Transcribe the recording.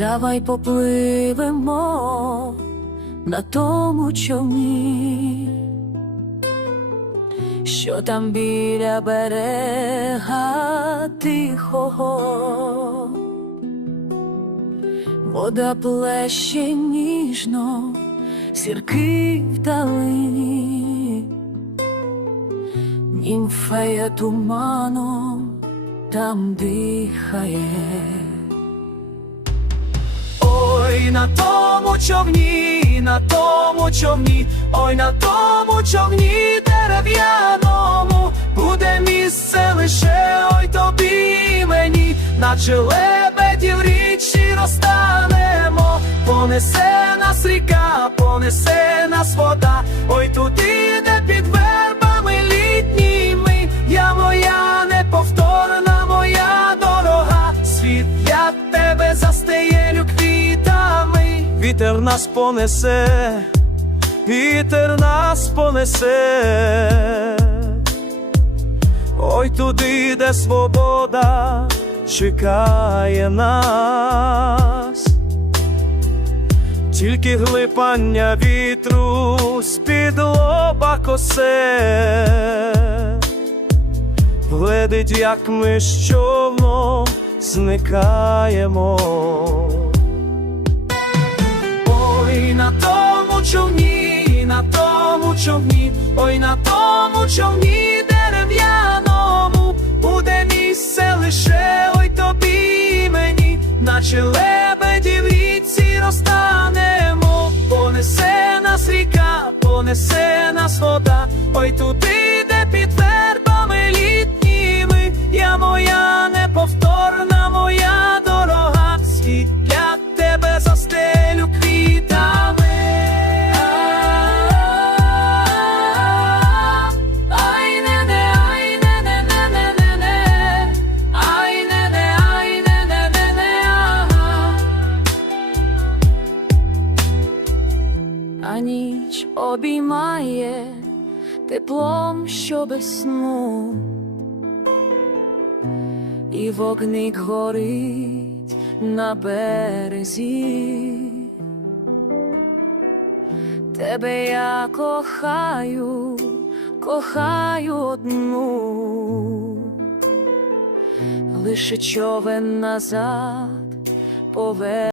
Давай попливемо на тому човні, що там біля берега тихого, вода плеще ніжно, сірки вдалині, німфея туманом там дихає. Ой, на тому човні, на тому човні, ой, на тому човні дерев'яному буде місце лише ой тобі і мені, наче лебеді в річі розтанемо, понесе нас ріка, понесе нас вода, ой туди, де під вербами літніми, я моя неповторна, моя дорога, світ я тебе квітами. Вітер нас понесе, вітер нас понесе. Ой туди, де свобода чекає нас, тільки глипання вітру з-під лоба косе, гледить, як ми з човном зникаємо. Човні, на тому човні, ой, на тому човні дерев'яному буде місце лише ой тобі мені, наче лебеді в річці розтанемо, понесе нас ріка, понесе нас вода, ой туди, А ніч обіймає теплом, що без сну, і вогник горить на березі. Тебе я кохаю, кохаю одну, лише човен назад пове.